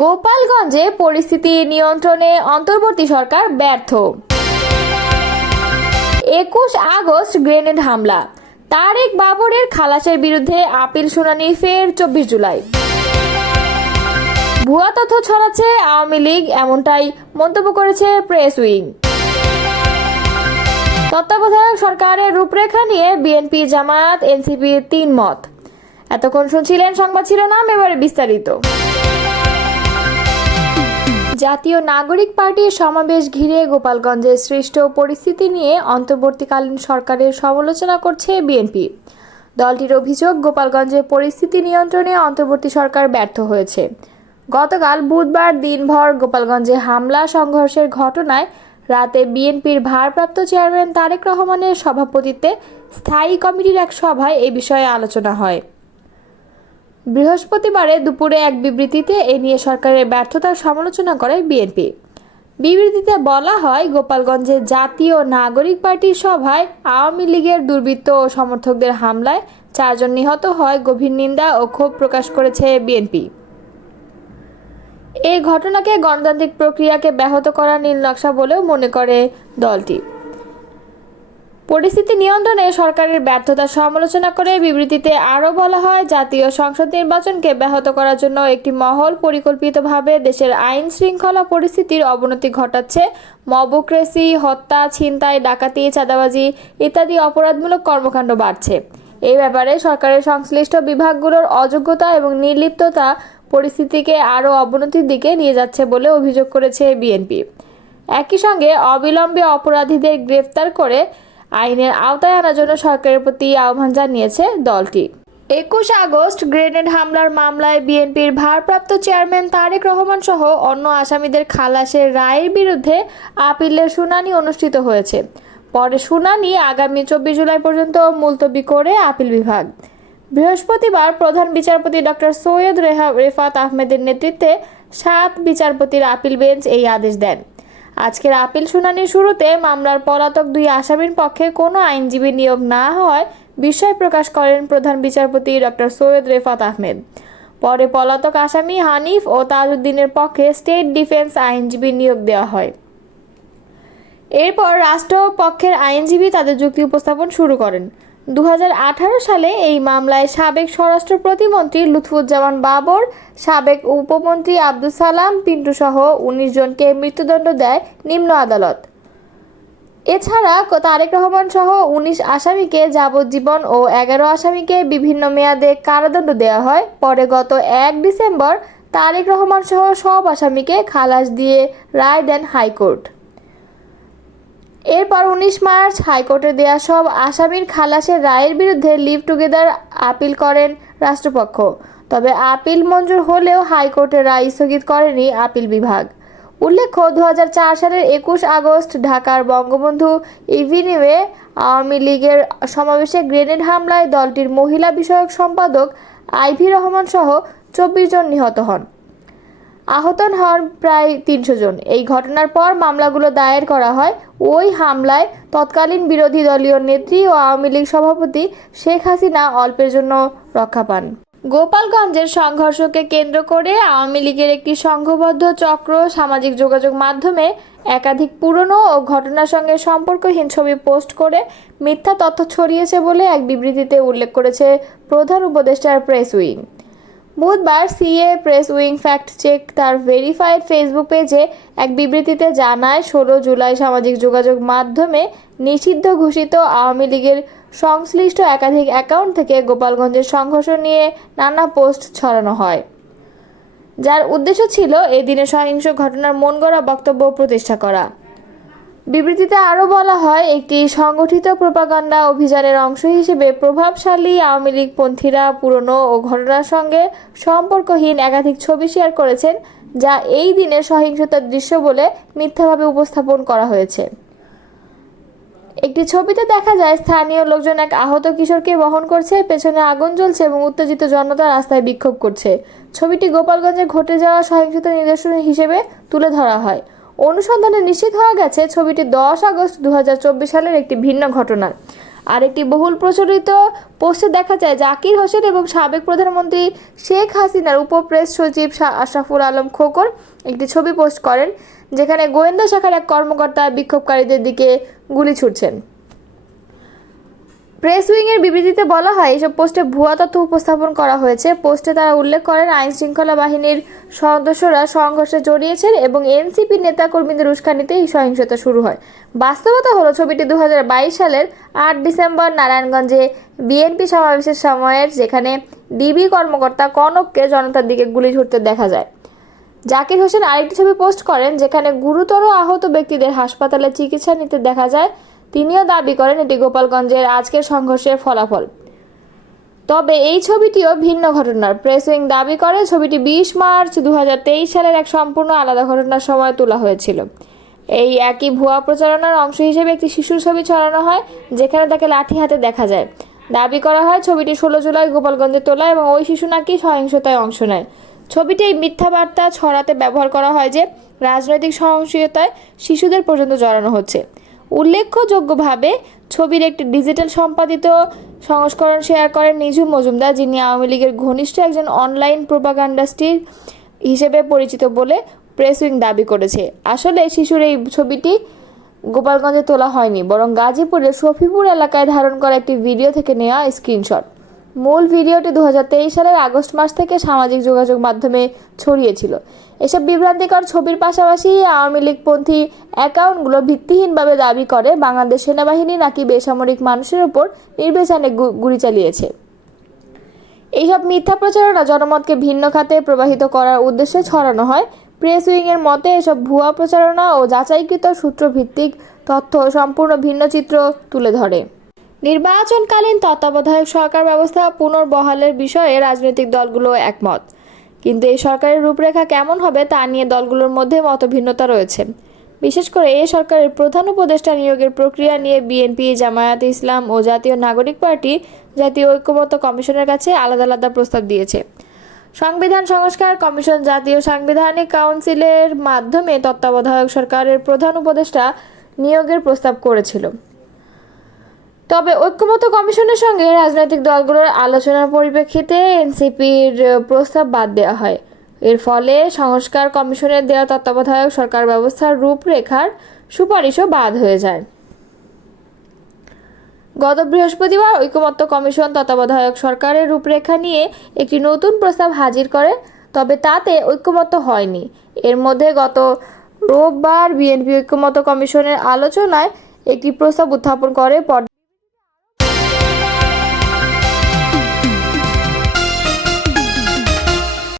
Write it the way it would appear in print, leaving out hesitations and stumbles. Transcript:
গোপালগঞ্জে পরিস্থিতি নিয়ন্ত্রণে অন্তর্বর্তী সরকার ব্যর্থ। 21 আগস্ট গ্রেনেড হামলা, তারেক বাবরের খালাসের বিরুদ্ধে আপিল শুনানি ফের 24 জুলাই। ভুয়া তথ্য ছড়াচ্ছে আওয়ামী লীগ, এমনটাই মন্তব্য করেছে প্রেস উইং। তত্ত্বাবধায়ক সরকারের রূপরেখা নিয়ে বিএনপি, জামায়াত, এনসিপির 3 মত। এতক্ষণ শুনছিলেন সংবাদ শিরোনাম, এবারে বিস্তারিত। জাতীয় নাগরিক পার্টির সমাবেশ ঘিরে গোপালগঞ্জে সৃষ্ট পরিস্থিতি নিয়ে অন্তর্বর্তীকালীন সরকারের সমালোচনা করছে বিএনপি। দলটির অভিযোগ, গোপালগঞ্জে পরিস্থিতি নিয়ন্ত্রণে অন্তর্বর্তী সরকার ব্যর্থ হয়েছে। গতকাল বুধবার দিনভর গোপালগঞ্জে হামলা সংঘর্ষের ঘটনায় রাতে বিএনপির ভারপ্রাপ্ত চেয়ারম্যান তারেক রহমানের সভাপতিত্বে স্থায়ী কমিটির এক সভায় এ বিষয়ে আলোচনা হয়। বৃহস্পতিবারে দুপুরে এক বিবৃতিতে এ নিয়ে সরকারের ব্যর্থতার সমালোচনা করে বিএনপি। বিবৃতিতে বলা হয়, গোপালগঞ্জে জাতীয় নাগরিক পার্টির সভায় আওয়ামী লীগের দুর্বৃত্ত ও সমর্থকদের হামলায় 4 জন নিহত হয়। গভীর নিন্দা ও ক্ষোভ প্রকাশ করেছে বিএনপি। এই ঘটনাকে গণতান্ত্রিক প্রক্রিয়াকে ব্যাহত করার নীলনকশা বলেও মনে করে দলটি। পরিস্থিতি নিয়ন্ত্রণে সরকারের ব্যর্থতার সমালোচনা করে বিবৃতিতে আরও বলা হয়, জাতীয় সংসদ নির্বাচনকে ব্যাহত করার জন্য একটি মহল পরিকল্পিতভাবে দেশের আইন শৃঙ্খলা পরিস্থিতির অবনতি ঘটাচ্ছে। মবক্রেসি, হত্যা, ছিনতাই, ডাকাতি, চাঁদাবাজি ইত্যাদি অপরাধমূলক কর্মকাণ্ড বাড়ছে। এই ব্যাপারে সরকারের সংশ্লিষ্ট বিভাগগুলোর অযোগ্যতা এবং নির্লিপ্ততা পরিস্থিতিকে আরও অবনতির দিকে নিয়ে যাচ্ছে বলে অভিযোগ করেছে বিএনপি। একই সঙ্গে অবিলম্বে অপরাধীদের গ্রেফতার করে আইনের আওতায় আনার জন্য সরকারের প্রতি আহ্বান জানিয়েছে দলটি। 21 আগস্ট গ্রেনেড হামলার মামলায় বিএনপির ভারপ্রাপ্ত চেয়ারম্যান তারেক রহমান সহ অন্য আসামিদের খালাসের রায়ের বিরুদ্ধে আপিলের শুনানি অনুষ্ঠিত হয়েছে। পরে শুনানি আগামী 24 জুলাই পর্যন্ত মুলতবি করে আপিল বিভাগ। বৃহস্পতিবার প্রধান বিচারপতি ডক্টর সৈয়দ রেফাত আহমেদের নেতৃত্বে 7 বিচারপতির আপিল বেঞ্চ এই আদেশ দেন। আজকের আপিল শুনানির শুরুতে মামলার পলাতক 2 আসামির পক্ষে কোনো আইনজীবী নিয়োগ না হওয়ায় বিস্ময় প্রকাশ করেন প্রধান বিচারপতি ডক্টর সৈয়দ রেফাত আহমেদ। পরে পলাতক আসামি হানিফ ও তাজউদ্দিনের পক্ষে স্টেট ডিফেন্স আইনজীবী নিয়োগ দেওয়া হয়। এরপর রাষ্ট্রপক্ষের আইনজীবী তাদের যুক্তি উপস্থাপন শুরু করেন। 2018 সালে এই মামলায় সাবেক স্বরাষ্ট্র প্রতিমন্ত্রী লুৎফুজ্জামান বাবর, সাবেক উপমন্ত্রী আব্দুস সালাম পিন্টু সহ 19 জনকে মৃত্যুদণ্ড দেয় নিম্ন আদালত। এছাড়া তারেক রহমান সহ 19 আসামিকে যাবজ্জীবন ও 11 আসামিকে বিভিন্ন মেয়াদে কারাদণ্ড দেওয়া হয়। পরে গত 1 ডিসেম্বর তারেক রহমান সহ সব আসামিকে খালাস দিয়ে রায় দেন হাইকোর্ট। এরপর 19 মার্চ হাইকোর্টে দেয়া সব আসামির খালাসের রায়ের বিরুদ্ধে লিভ টুগেদার আপিল করেন রাষ্ট্রপক্ষ। তবে আপিল মঞ্জুর হলেও হাইকোর্টের রায় স্থগিত করেনি আপিল বিভাগ। উল্লেখ্য, 2004 সালের 21 আগস্ট ঢাকার বঙ্গবন্ধু এভিনিউয়ে আওয়ামী লীগের সমাবেশে গ্রেনেড হামলায় দলটির মহিলা বিষয়ক সম্পাদক আইভি রহমান সহ 24 জন নিহত হন। আহত হন প্রায় 300 জন। এই ঘটনার পর মামলাগুলো দায়ের করা হয়। ওই হামলায় তৎকালীন বিরোধী দলীয় নেত্রী ও আওয়ামী লীগ সভাপতি শেখ হাসিনা অল্পের জন্য রক্ষা পান। গোপালগঞ্জের সংঘর্ষকে কেন্দ্র করে আওয়ামী লীগের একটি সংঘবদ্ধ চক্র সামাজিক যোগাযোগ মাধ্যমে একাধিক পুরনো ও ঘটনার সঙ্গে সম্পর্কহীন ছবি পোস্ট করে মিথ্যা তথ্য ছড়িয়েছে বলে এক বিবৃতিতে উল্লেখ করেছে প্রধান উপদেষ্টার প্রেস উইং। বুধবার CA press wing fact check তার ভেরিফাইড ফেসবুক পেজে এক বিবৃতিতে জানায়, 16 জুলাই সামাজিক যোগাযোগ মাধ্যমে নিষিদ্ধ ঘোষিত আওয়ামী লীগের সংশ্লিষ্ট একাধিক অ্যাকাউন্ট থেকে গোপালগঞ্জের সংঘর্ষ নিয়ে নানা পোস্ট ছড়ানো হয়, যার উদ্দেশ্য ছিল এই দিনের সহিংস ঘটনার মনগড়া বক্তব্য প্রতিষ্ঠা করা। বিবৃতিতে আরও বলা হয়, একটি সংগঠিত প্রোপাগান্ডা অভিযানের অংশ হিসেবে প্রভাবশালী আওয়ামী লীগপন্থীরা পুরনো ও ঘটনার সঙ্গে সম্পর্কহীন একাধিক ছবি শেয়ার করেছেন, যা এই দিনের সহিংসতার দৃশ্য বলে মিথ্যাভাবে উপস্থাপন করা হয়েছে। একটি ছবিতে দেখা যায় স্থানীয় লোকজন এক আহত কিশোরকে বহন করছে, পেছনে আগুন জ্বলছে এবং উত্তেজিত জনতা রাস্তায় বিক্ষোভ করছে। ছবিটি গোপালগঞ্জে ঘটে যাওয়া সহিংসতা নিদর্শন হিসেবে তুলে ধরা হয়। অনুসন্ধানে নিশ্চিত হওয়া গেছে ছবিটি 10 আগস্ট 2024 সালের একটি ভিন্ন ঘটনা। আরেকটি বহুল প্রচলিত পোস্টে দেখা যায় জাকির হোসেন এবং সাবেক প্রধানমন্ত্রী শেখ হাসিনার উপপ্রেস সচিব আশরাফুল আলম খোকন একটি ছবি পোস্ট করেন, যেখানে গোয়েন্দা শাখার এক কর্মকর্তা বিক্ষোভকারীদের দিকে গুলি ছুড়ছেন। প্রেস উইংয়ের বিবৃতিতে বলা হয়, এসব পোস্টে ভুয়া তথ্য উপস্থাপন করা হয়েছে। পোস্টে তারা উল্লেখ করেন, আইনশৃঙ্খলা বাহিনীর সদস্যরা সংঘর্ষে জড়িয়েছেন এবং এনসিপি নেতাকর্মীদের উস্কানিতে এই সহিংসতা শুরু হয়। বাস্তবতা হলো, ছবিটি 2022 সালের 8 ডিসেম্বর নারায়ণগঞ্জে বিএনপি সমাবেশের সময়ের, যেখানে ডিবি কর্মকর্তা কনককে জনতার দিকে গুলি ছুড়তে দেখা যায়। জাকির হোসেন আরেকটি ছবি পোস্ট করেন, যেখানে গুরুতর আহত ব্যক্তিদের হাসপাতালে চিকিৎসা নিতে দেখা যায়। তিনিও দাবি করেন এটি গোপালগঞ্জের আজকের সংঘর্ষের ফলাফল। তবে এই ছবিটিও ভিন্ন ঘটনার। প্রেস উইং দাবি করে ছবিটি 20 মার্চ 2023 সালের এক সম্পূর্ণ আলাদা ঘটনার সময় তোলা হয়েছিল। এই একই ভুয়া প্রচারণার অংশ হিসেবে একটি শিশুর ছবি ছড়ানো হয়, যেখানে তাকে লাঠি হাতে দেখা যায়। দাবি করা হয় ছবিটি 16 জুলাই গোপালগঞ্জে তোলা এবং ওই শিশু নাকি সহিংসতায় অংশ নেয়। ছবিটি এই মিথ্যা বার্তা ছড়াতে ব্যবহার করা হয় যে রাজনৈতিক সহিংসতায় শিশুদের পর্যন্ত জড়ানো হচ্ছে। উল্লেখযোগ্যভাবে ছবির একটি ডিজিটাল সম্পাদিত সংস্করণ শেয়ার করেন নিঝুম মজুমদার, যিনি আওয়ামী লীগের ঘনিষ্ঠ একজন অনলাইন প্রোপাগান্ডিস্ট হিসেবে পরিচিত বলে প্রেস উইং দাবি করেছে। আসলে শিশুর এই ছবিটি গোপালগঞ্জে তোলা হয়নি, বরং গাজীপুরের শফিপুর এলাকায় ধারণ করা একটি ভিডিও থেকে নেওয়া স্ক্রিনশট। মূল ভিডিওটি 2023 সালের আগস্ট মাস থেকে সামাজিক যোগাযোগ মাধ্যমে ছড়িয়েছিল। এসব বিভ্রান্তিকর ছবির পাশাপাশি আওয়ামী লীগপন্থী অ্যাকাউন্টগুলো ভিত্তিহীনভাবে দাবি করে বাংলাদেশ সেনাবাহিনী নাকি বেসামরিক মানুষের ওপর নির্বিচারে গুলি চালিয়েছে। এইসব মিথ্যা প্রচারণা জনমতকে ভিন্ন খাতে প্রবাহিত করার উদ্দেশ্যে ছড়ানো হয়। প্রেস উইংয়ের মতে, এসব ভুয়া প্রচারণা ও যাচাইকৃত সূত্রভিত্তিক তথ্য সম্পূর্ণ ভিন্ন চিত্র তুলে ধরে। নির্বাচনকালীন তত্ত্বাবধায়ক সরকার ব্যবস্থা পুনর্বহালের বিষয়ে রাজনৈতিক দলগুলো একমত, কিন্তু এই সরকারের রূপরেখা কেমন হবে তা নিয়ে দলগুলোর মধ্যে মতভিন্নতা রয়েছে। বিশেষ করে এই সরকারের প্রধান উপদেষ্টা নিয়োগের প্রক্রিয়া নিয়ে বিএনপি, জামায়াতে ইসলাম ও জাতীয় নাগরিক পার্টি জাতীয় ঐক্যমত্য কমিশনের কাছে আলাদা আলাদা প্রস্তাব দিয়েছে। সংবিধান সংস্কার কমিশন জাতীয় সাংবিধানিক কাউন্সিলের মাধ্যমে তত্ত্বাবধায়ক সরকারের প্রধান উপদেষ্টা নিয়োগের প্রস্তাব করেছিল। তবে ঐক্যমত্য কমিশনের সঙ্গে রাজনৈতিক দলগুলোর আলোচনার পরিপ্রেক্ষিতে এনসিপির প্রস্তাব বাদ দেওয়া হয়। এর ফলে সংস্কার কমিশনের দেওয়া তত্ত্বাবধায়ক সরকার ব্যবস্থার রূপরেখার সুপারিশও বাদ হয়ে যায়। গত বৃহস্পতিবার ঐক্যমত্য কমিশন তত্ত্বাবধায়ক সরকারের রূপরেখা নিয়ে একটি নতুন প্রস্তাব হাজির করে, তবে তাতে ঐক্যমত্য হয়নি। এর মধ্যে গত রোববার বিএনপি ঐক্যমত্য কমিশনের আলোচনায় একটি প্রস্তাব উত্থাপন করে।